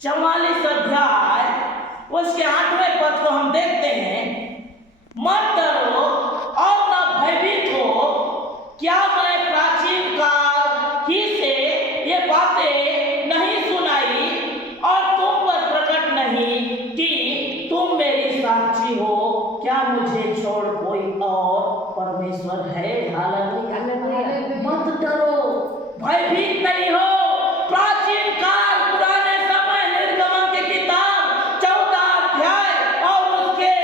44 अध्याय उसके 8वें पद को हम देखते हैं, मत डरो और न भयभीत हो, क्या मैं प्राचीन काल ही से ये बातें नहीं सुनाई और तुम पर प्रकट नहीं कि तुम मेरी साक्षी हो? क्या मुझे छोड़ कोई और परमेश्वर है? हालेलुया। मत डरो, भयभीत नहीं हो। प्राचीन काल, पुराने समय, निर्गमन की किताब 14 अध्याय और उसके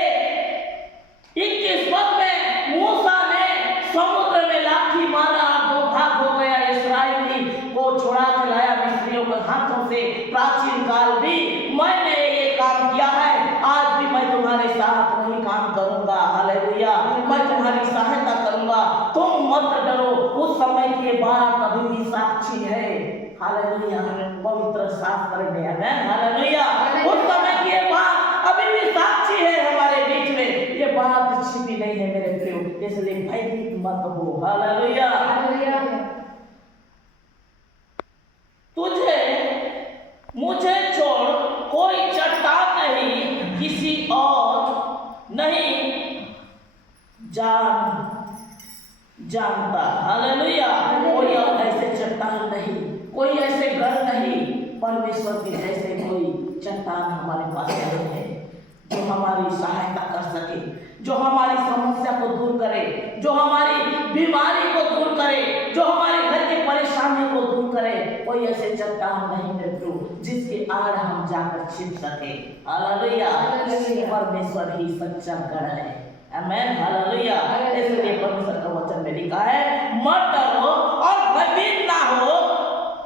21 पद में मूसा ने समुद्र में लाठी मारा, दो भाग हो गया, इस्राएली को छुड़ा के लाया मिस्रियों के हाथों से। प्राचीन काल भी मैंने ये काम किया है, आज भी मैं तुम्हारे साथ वही काम करूंगा। हालेलुया। मैं तुम्हारी सहायता करूंगा, तुम मत डरो। उस समय की बात अभी भी साक्षी है। हालेलुया। पवित्र शास्त्र में, आमेन। हालेलुया। उस समय की बात अभी भी साक्षी है हमारे बीच में, ये बात छिपी नहीं है मेरे प्रियो, इसलिए भयभीत मत हो। हालेलुया। तुझे मुझे छोड़ कोई चट्टान नहीं, किसी और नहीं जानता। हालेलुया। कोई और ऐसे चट्टान नहीं, कोई ऐसे गढ़ नहीं, परमेश्वर के जैसे कोई चट्टान हमारे पास नहीं है जो हमारी सहायता कर सके, जो हमारी समस्या को दूर करे, जो हमारी बीमारी को दूर करे, जो हमारे घर के परेशानी को दूर करे। कोई ऐसे चट्टान नहीं मेरे प्रभु जिसके आड़ हम जाकर छिप सके। हालेलुया। परमेश्वर ही सच्चा गढ़ है। आमेन। हालेलुया। इसलिए परमेश्वर का वचन में लिखा है, मत डरो और भयभीत ना हो,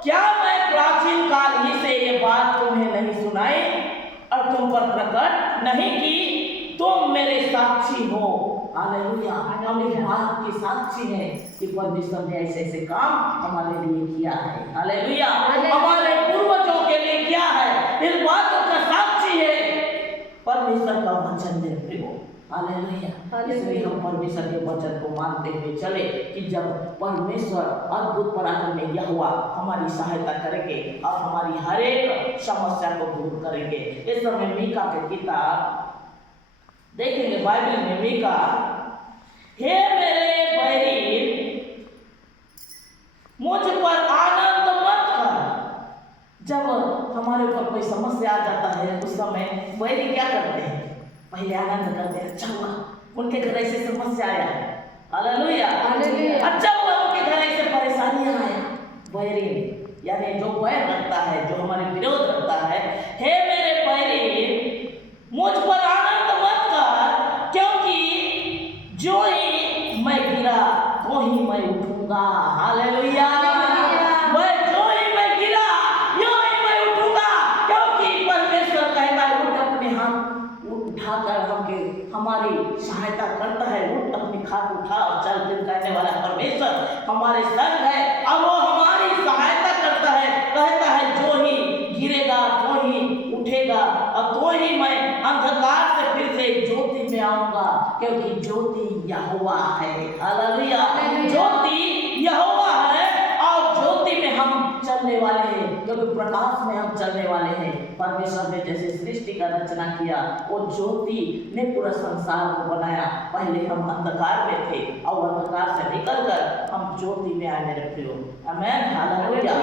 क्या मैं प्राचीन काल ही से ये बात तुम्हें नहीं सुनाई और तुम पर प्रकट नहीं की? तुम मेरे साक्षी हो। हालेलुया। हम इस बात की साक्षी है कि परमेश्वर ने ऐसे ऐसे काम हमारे लिए किया है। हालेलुया। हमारे पूर्वजों के लिए किया है, इस बातों का साक्षी है परमेश्वर का वचन देते हो। हालेलुया। इसलिए हम परमेश्वर के वचन को मानते हुए चले कि जब परमेश्वर अद्भुत पराक्रम में यहोवा हमारी सहायता करेंगे और हमारी हर एक समस्या को दूर करेंगे। इस समय मीका की किताब देखेंगे, बाइबल में मीका, हे मेरे बैरी मुझ पर आनंद मत कर। जब हमारे ऊपर कोई समस्या आ जाता है उस समय बैरी क्या करते हैं? पहले आनंद करते हैं, अच्छा हुआ उनके घर ऐसे समस्या आया। हालेलुया। अच्छा हुआ उनके घर ऐसे परेशानियां आया। बैरी यानी जो बैर रखता है, जो हमारे विरोध रखता है, हे मेरे बैरी मुझ पर आनंद मत कर, क्योंकि जो ही मैं गिरा तो ही मैं उठूंगा। हालेलुया। हमारी सहायता करता है। उठ, अपनी खाट उठा और चल फिर कहने वाला परमेश्वर हमारे संग है और वो हमारी सहायता करता है। कहता है जो ही गिरेगा तो ही उठेगा और तो ही मैं अंधकार से फिर से ज्योति में आऊंगा, क्योंकि ज्योति यहोवा है। हालेलुया। ज्योति यहोवा है और ज्योति में हम चलने वाले हैं, क्योंकि प्रकाश में हम चलने वाले हैं। परमेश्वर ने जैसे सृष्टि का रचना किया, वो ज्योति ने पूरा संसार को बनाया। पहले हम अंधकार में थे और अंधकार से निकलकर हम ज्योति में आए मेरे प्रियो। आमेन। हालेलुया।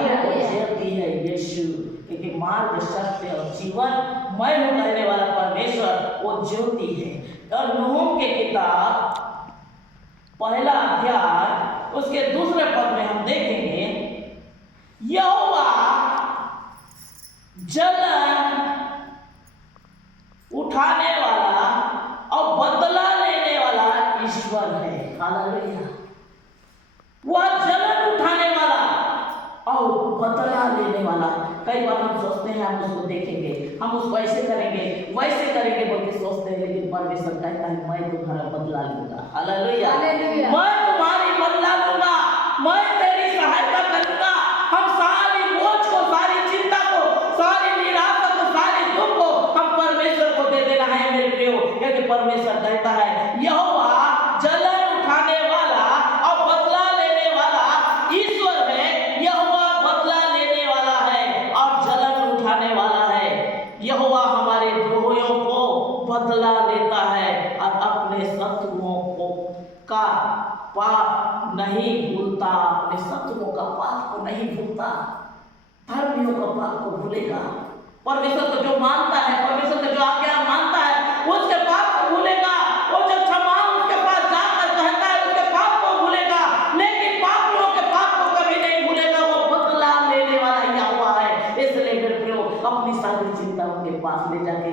ज्योति है यीशु, क्योंकि मार्ग, सत्य और जीवन मैं हूँ कहने वाला परमेश्वर वो ज्योति है। और नहूम की किताब 1 अध्याय उसके 2 पद में हम देखेंगे, यहोवा जलन उठाने वाला और बदला लेने वाला ईश्वर है। हालेलुया। वह जलन उठाने वाला और बदला लेने वाला। कई बार हम सोचते हैं हम उसको देखेंगे, हम उसको ऐसे करेंगे वैसे करेंगे बोल के सोचते हैं, लेकिन परमेश्वर कहता है मैं तुम्हारा बदला लूंगा। हालेलुया। मैं तुम्हारी बदला लूंगा, मैं तेरी सहायता करूंगा। हम सारी बोझ को, सारी चिंता को, सारी निराशा को, सारी दुख को हम परमेश्वर को दे देना है मेरे प्रियो, क्योंकि परमेश्वर कहता है यहोवा जलन उठाने वाला और बदला लेने वाला ईश्वर है। यहोवा बदला लेने वाला है और जलन उठाने वाला है। यहोवा हमारे द्रोहियों को बदला लेता है और अपने शत्रुओं को का पाप नहीं भूलता। अपने शत्रुओं का पाप को नहीं भूलता, धर्मियों का पाप को भूलेगा। परमेश्वर को जो मानता है, परमेश्वर को जो आज्ञा मानता है, उसके पाप को भूलेगा। वो जब क्षमा उसके पास जाकर कहता है, उसके पाप को भूलेगा, लेकिन पापियों के पाप को कभी नहीं भूलेगा। वो बदला लेने वाला यहोवा है। इसलिए मेरे प्रियो, अपनी सारी चिंता उनके पास ले जाके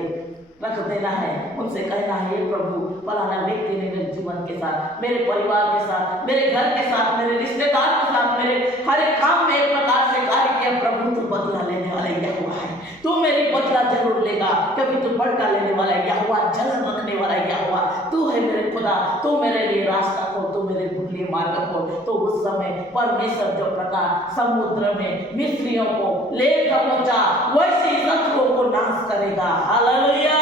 रख देना है। उनसे कहना है, हे प्रभु, फलाना व्यक्ति ने मेरे जीवन के साथ, मेरे परिवार के साथ, मेरे घर के साथ, मेरे रिश्तेदार के साथ, मेरे हर एक काम में एक प्रकार से कार्य किया। प्रभु, तू बदला लेने वाला यहोवा है। तू मेरी बदला जरूर लेगा, क्योंकि तू पलटा लेने वाला यहोवा, जलन रखने वाला यहोवा तू है मेरे खुदा। तू मेरे लिए रास्ता खोल, तू मेरे लिए मार्ग खोल। तो उस समय परमेश्वर जो प्रकार समुद्र में मिस्रियों को लेकर पहुंचा, वैसे ही शत्रुओं को नाश करेगा। Hallelujah,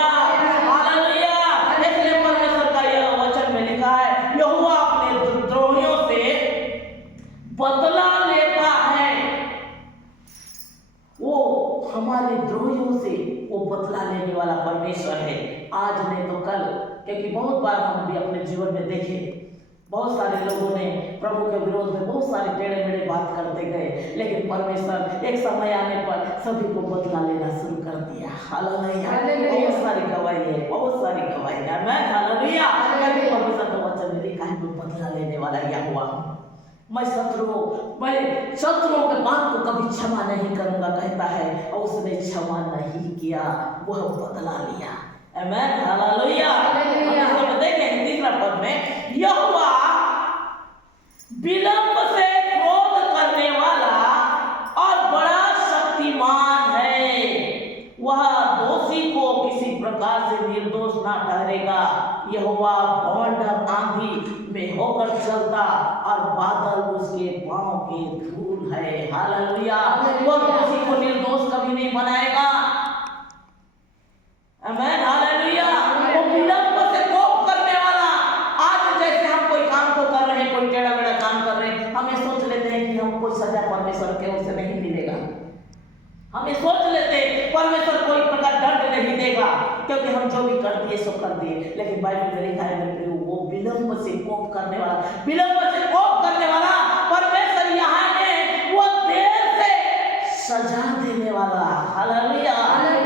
hallelujah. इसलिए परमेश्वर का यह वचन में लिखा है, यहोवा अपने द्रोहियों से बदला लेता है। वो हमारे द्रोहियों से वो बदला लेने वाला परमेश्वर है। आज नहीं तो कल, क्योंकि बहुत बार हम भी अपने जीवन में देखे, बहुत सारे लोगों ने प्रभु के विरोध में बहुत सारे टेढ़े मेढ़े बात करते गए, लेकिन परमेश्वर एक समय आने पर सभी को बदला लेना शुरू कर दिया। हालेलुया। बहुत सारी गवाही है, बहुत सारी गवाही है। मैं हालेलुया, क्योंकि परमेश्वर का वचन में लिखा है, मैं बदला लेने वाला यहोवा हूं। मैं शत्रुओं के पाप को कभी क्षमा नहीं करूंगा, कहता है, और उसने क्षमा नहीं किया, वह बदला लिया। आमीन, हालेलुया। देखें तीसरा पद में, यहोवा विलंब से क्रोध करने वाला और बड़ा शक्तिमान है। वह दोषी को किसी प्रकार से निर्दोष ना ठहरेगा। यहोवा भयंकर आंधी में होकर चलता और बादल उसके पांव की धूल है। हालेलुया। वो दोषी को निर्दोष कभी नहीं बनाएगा। आमीन, हालेलुया। वो विलंब से कोप करने वाला। आज जैसे हम कोई काम को कर रहे हैं, कोई टेढ़ा मेढ़ा काम कर रहे हैं, हमें सोच लेते हैं कि हमको सजा परमेश्वर के ओर से नहीं मिलेगा। हमें सोच लेते हैं परमेश्वर कोई प्रकार दंड नहीं देगा, क्योंकि हम जो भी कर दिए सो कर दिए। लेकिन बाइबल में लिखा है, मेरे प्रियो, वो विलंब से कोप करने वाला, विलंब से कोप करने वाला परमेश्वर यहाँ ने वो देर से सजा देने वाला। हालेलुया।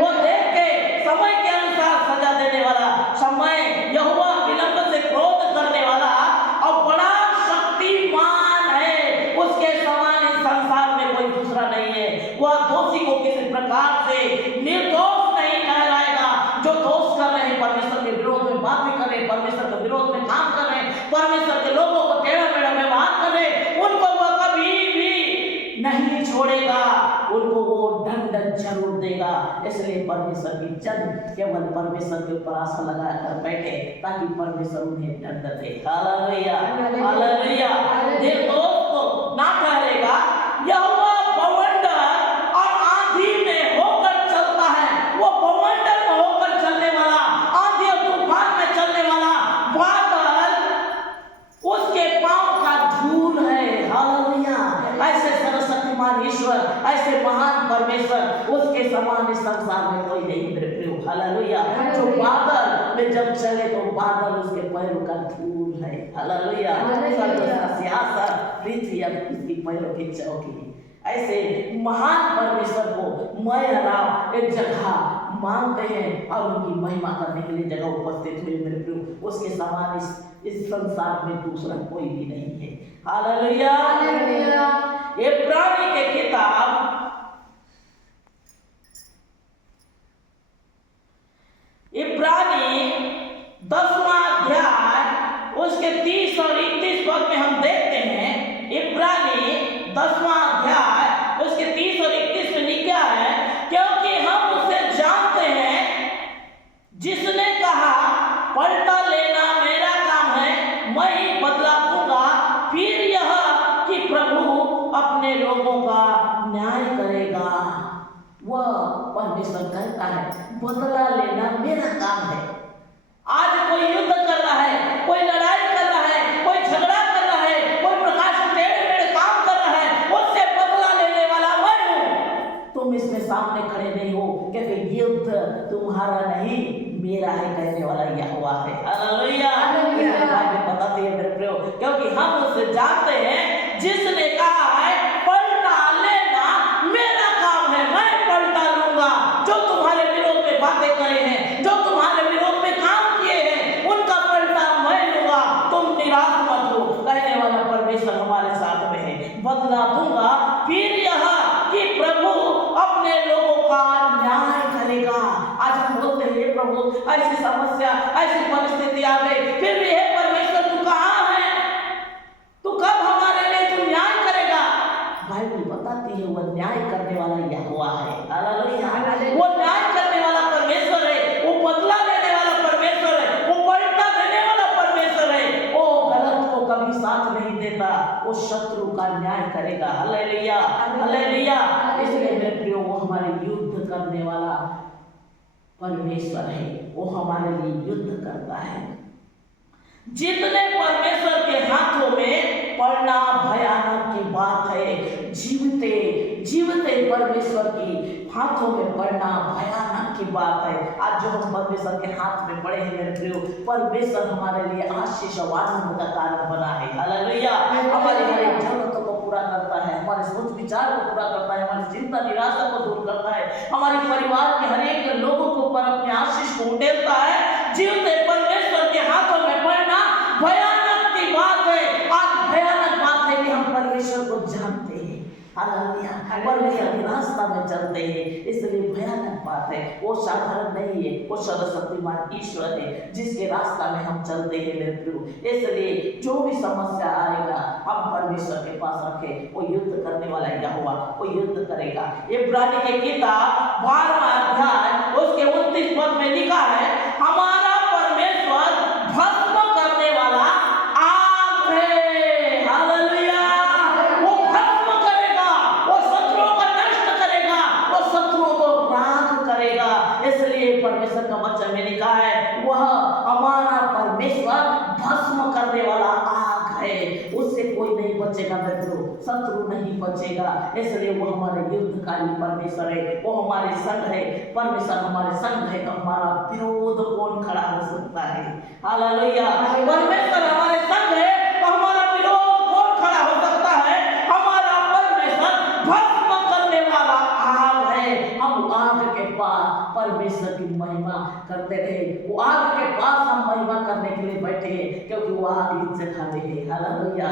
वो देर के समय के अनुसार सजा देने वाला, समय यहोवा विलंब से क्रोध करने वाला और बड़ा शक्तिमान है। उसके समान इस संसार में कोई दूसरा नहीं है। वह दोषी को किसी प्रकार से निर्दोष नहीं ठहराएगा। जो दोष कर रहे हैं, परमेश्वर के विरोध में बातें कर रहे हैं, परमेश्वर के विरोध में काम कर रहे हैं, परमेश्वर के लोगों को टेढ़ा मेढ़ा व्यवहार कर रहे हैं, उनको वह कभी भी नहीं छोड़ेगा, उनको वो दंड जरूर देगा। इसलिए परमेश्वर की जन केवल परमेश्वर के ऊपर आशा लगा कर बैठे, ताकि परमेश्वर उन्हें दंड दे। Hallelujah, hallelujah. निर्दोष को ना ठहरेगा। यहोवा बवंडर और आंधी में होकर चलता है। वो बवंडर में होकर चलने वाला, आंधी और तूफान में चलने वाला, बादल उसके पांव का धूल है। हालेलुया। ऐसे सर्वशक्तिमान ईश्वर, ऐसे महान परमेश्वर, उसके समान इस संसार में कोई नहीं मेरे प्रियो। हालेलुया। जो बादल में जब चले तो बादल उसके पैरों का धूल है। हालेलुया। सिंहासन, पृथ्वी उसकी पैरों की चौकी। ऐसे महान परमेश्वर को मैं राम एक जगह मानते हैं और उनकी महिमा करने के लिए जगह उपस्थित हुए मेरे प्रियो। उसके समान इस संसार में दूसरा कोई भी नहीं है। Hallelujah, hallelujah. इब्रानी के किताब इब्रानी 10वां अध्याय उसके 30 और 31 पद में हम देखते हैं। इब्रानी 10वां अध्याय उसके 30 और 31 में लिखा है, क्योंकि हम उसे जानते हैं जिसने कहा, पलटा लेना मेरा काम है, मैं ही बदला दूंगा। फिर यह कि प्रभु अपने लोगों का न्याय करेगा। वह परमेश्वर कहता है, बदला लेना मेरा काम है। आज कोई युद्ध कर रहा है, कोई लड़ाई कर रहा है, कोई झगड़ा कर रहा है, कोई प्रकाश टेढ़े मेढ़े काम कर रहा है, उससे बदला लेने वाला मैं हूं। तुम इसमें सामने खड़े नहीं हो, क्योंकि युद्ध युद्ध तुम्हारा नहीं मेरा है कहने वाला यहोवा है। हालेलुया। बाइबल बताती है मेरे प्रियो, क्योंकि हम उससे जानते हैं जिसने कहा है पलटा लेना मेरा काम है, मैं पलटा लूंगा। जो तुम्हारे विरोध में बातें करे हैं, जो तुम्हारे विरोध में काम किए हैं, उनका पलटा मैं लूंगा। तुम निराश मत हो, कहने वाला परमेश्वर हमारे साथ में है। बदला दूंगा। फिर यह कि प्रभु अपने लोगों का न्याय करेगा। आज हम बोलते हैं प्रभु ऐसी समस्या ऐसी परिस्थिति आ गई, फिर भी हे परमेश्वर तू कहाँ है, तू कब हमारे लिए तू न्याय करेगा। बाइबल बताती है वह न्याय करने वाला यहोवा है। हालेलुया। वो न्याय करने वाला परमेश्वर है, वो बदला देने वाला परमेश्वर है, वो पलटा देने वाला परमेश्वर है। वो गलत को कभी साथ नहीं देता, वो शत्रु का न्याय करेगा। Hallelujah, hallelujah. इसलिए मेरे प्रियो वो हमारे युद्ध करने वाला परमेश्वर है, वो हमारे लिए युद्ध करता है। जितने परमेश्वर के हाथों में पड़ना भयानक की बात है। जीवते जीवते परमेश्वर की हाथों में पड़ना भयानक की बात है। आज जो हम परमेश्वर के हाथ में पड़े हैं मेरे प्रियो, परमेश्वर हमारे लिए आशीष और आनंद का कारण बना है। हालेलुया। हमारी हर एक जरूरतों को पूरा करता है, हमारे सोच विचार को पूरा करता है, हमारी चिंता निराशा को दूर करता है, हमारे परिवार के हर एक लोगों को पर अपने आशीष को उड़ेलता है। जीवते परमेश्वर के हाथों में पड़ना भयानक की बात है। आज भयानक बात है कि हम परमेश्वर को जानते हैं। हालेलुया। परमेश्वर के रास्ता में चलते हैं, इसलिए भयानक बात है। वो साधारण नहीं है, वो सर्वशक्तिमान ईश्वर है जिसके रास्ता में हम चलते हैं मेरे प्रभु। इसलिए जो भी समस्या आएगा हम परमेश्वर के पास रखें, वो युद्ध करने वाला यहोवा वो युद्ध करेगा। इब्रानी की किताब 12वां अध्याय उसके 29 पद में लिखा है, हमारा परमेश्वर भस्म करने वाला आग है। हालेलुया। वो भस्म करेगा, वो शत्रुओं को नष्ट करेगा, वो शत्रुओं को राख करेगा। इसलिए परमेश्वर का वचन में लिखा है वह हमारा परमेश्वर भस्म करने वाला आग है। उससे कोई नहीं बचेगा मित्रों, शत्रु नहीं बचेगा। इसलिए वो हमारे युद्धकारी परमेश्वर है, वो हमारे संग है। परमेश्वर हमारे संग है तो हमारा विरोध कौन खड़ा हो सकता है। हालेलुया। परमेश्वर हमारे संग है तो हमारा विरोध कौन खड़ा हो सकता है। हमारा परमेश्वर भस्म करने वाला आग है। हम आग के पास परमेश्वर की महिमा करते रहे, वो आग के पास हम महिमा करने के लिए बैठे हैं, क्योंकि वो आग इनसे खाते हैं। हालेलुया।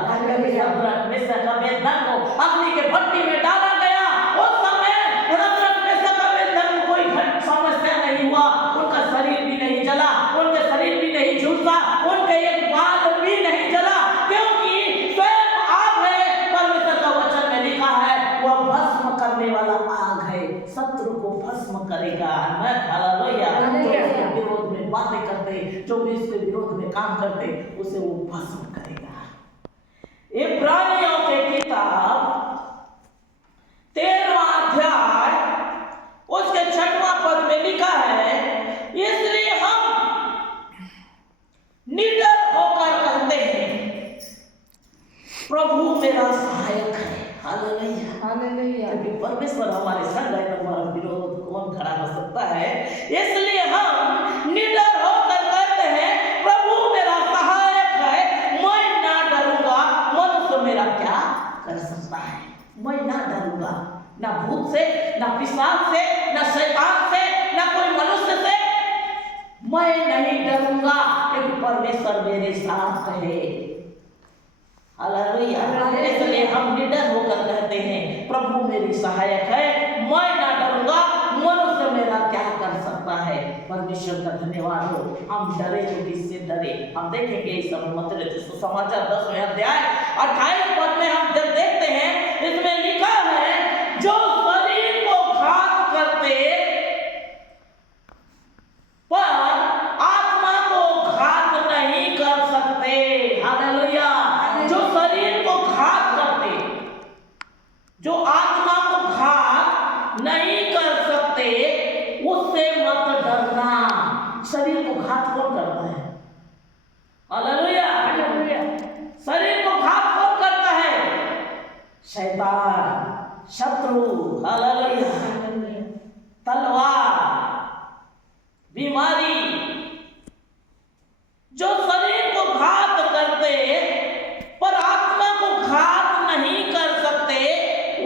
शद्रक मेशक अबेदनगो अग्नि के भट्टी में डाला गया। उस समय शद्रक मेशक अबेदनगो कोई समस्या नहीं हुआ, उनका शरीर भी नहीं जला, उनके शरीर भी नहीं झुलसा, उनके एक बाल भी नहीं जला, क्योंकि स्वयं आग है। परमेश्वर का वचन में लिखा है वह भस्म करने वाला आग है, शत्रु को भस्म करेगा। हालेलुया। जो उसके विरोध में बातें करते, जो भी उसके विरोध में काम करते, उसे वो भस्म करेगा। इब्रानियों के किताब 13वां अध्याय उसके 6वां पद में लिखा है, इसलिए हम निडर होकर कहते हैं प्रभु मेरा सहायक है। Hallelujah, hallelujah. क्योंकि परमेश्वर हमारे संग है तो हमारा विरोध कौन खड़ा हो सकता है। इसलिए हम निडर होकर कहते हैं प्रभु मेरा सहायक है, मैं ना डरूंगा। मनुष्य मेरा क्या कर सकता है। मैं ना डरूंगा, ना भूत से, ना पिशाच से, ना शैतान से, ना कोई मनुष्य से मैं नहीं डरूंगा, क्योंकि परमेश्वर मेरे साथ है। हालेलुया। इसलिए हम निडर होकर कहते हैं प्रभु मेरी सहायक है, मैं ना डरूंगा। मनुष्य मेरा क्या कर सकता है। परमेश्वर का धन्यवाद हो। हम डरे तो किससे डरे। हम देखेंगे इस मत्ती सुसमाचार 10वें अध्याय 28 पद में हम जब देखते हैं, इसमें लिखा है जो शरीर को घात करते पर आत्मा को घात नहीं कर सकते। हालेलुया। जो शरीर को घात करते, जो आत्मा को घात नहीं कर सकते, उससे मत डरना। शरीर को घात कौन करता है। हालेलुया। शरीर को घात कौन करता है। शैतान, शत्रु। हालेलुया। तलवार बीमारी जो शरीर को घात करते पर आत्मा को घात नहीं कर सकते,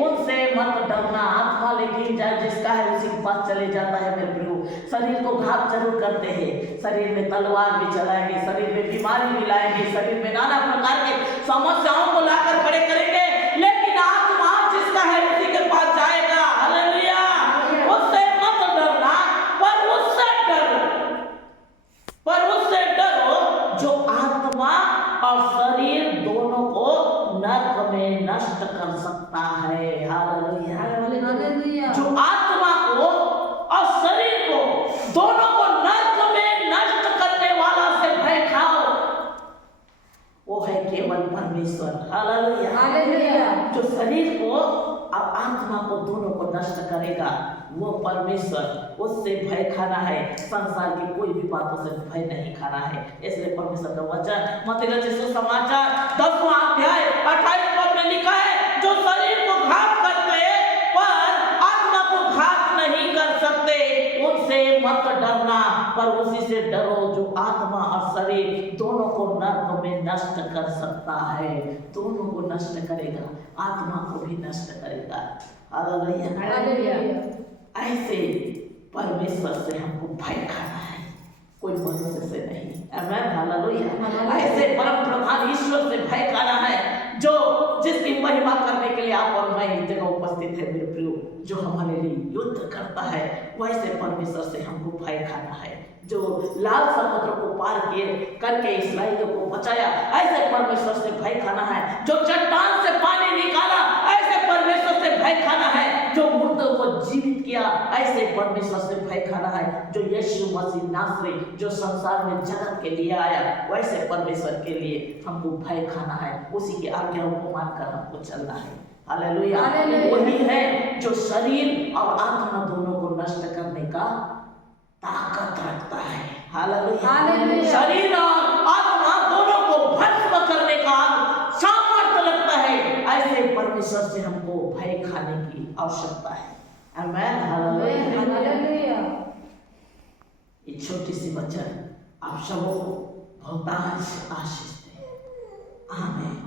उनसे मत डरना। आत्मा लेकिन जिसका है उसी के पास चले जाता है मेरे प्रभु। शरीर को घात जरूर करते हैं, शरीर में तलवार भी चलाएंगे, शरीर में बीमारी भी लाएंगे, शरीर में नाना प्रकार के समस्याओं को लाकर खड़े करेंगे, लेकिन आत्मा जिसका है उसी के पास जाएगा। हालेलुया। उससे मत डरना, पर उससे डरो जो आत्मा और शरीर दोनों को नरक में नष्ट कर सकता है। हालेलुया। जो आत्मा को और शरीर को दोनों को नरक में नष्ट करने वाला से भय खाओ, वो है केवल परमेश्वर। हालेलुया। जो शरीर को और आत्मा को दोनों को नष्ट करेगा वो परमेश्वर, उससे भय खाना है। संसार की कोई भी बातों से भय नहीं खाना है। इसलिए परमेश्वर का वचन मत्ती रचित सुसमाचार 10वां अध्याय 28 पद में लिखा है, जो शरीर को घात करते पर आत्मा को घात नहीं कर सकते, उनसे मत डरना, पर उसी से डरो जो आत्मा और शरीर दोनों को नरक में नष्ट कर सकता है। दोनों को नष्ट करेगा, आत्मा को भी नष्ट करेगा। हालेलुया। ऐसे परमेश्वर से हमको भय खाना है, कोई मनुष्य से नहीं। आमीन। हालेलुया। ऐसे परम प्रधान ईश्वर से भय खाना है, जो जिसकी महिमा करने के लिए आप और मैं इस जगह उपस्थित है मेरे प्रियो, जो हमारे लिए युद्ध करता है। वैसे परमेश्वर से हमको भय खाना है, जो लाल समुद्र को पार किए करके इस्राएलियों को बचाया, ऐसे परमेश्वर से भय खाना है। जो चट्टान से पानी निकाला, ऐसे परमेश्वर से भय खाना है। जो मुर्दों को जीवित किया, ऐसे परमेश्वर से भय खाना है। जो यीशु मसीह नासरी जो संसार में जगत के लिए आया, वैसे परमेश्वर के लिए हमको भय खाना है। उसी की आज्ञाओं को मानकर हमको चलना है। हालेलुया। वही है जो शरीर और आत्मा दोनों को नष्ट करने का ताकत रखता है। हालेलुया। शरीर और आत्मा दोनों को भस्म करने का सामर्थ्य रखता है। ऐसे परमेश्वर से हमको भय खाने की आवश्यकता है। आमीन। हालेलुया। ये छोटी सी वचन आप सबों को बहुत आशीष दे। आमीन।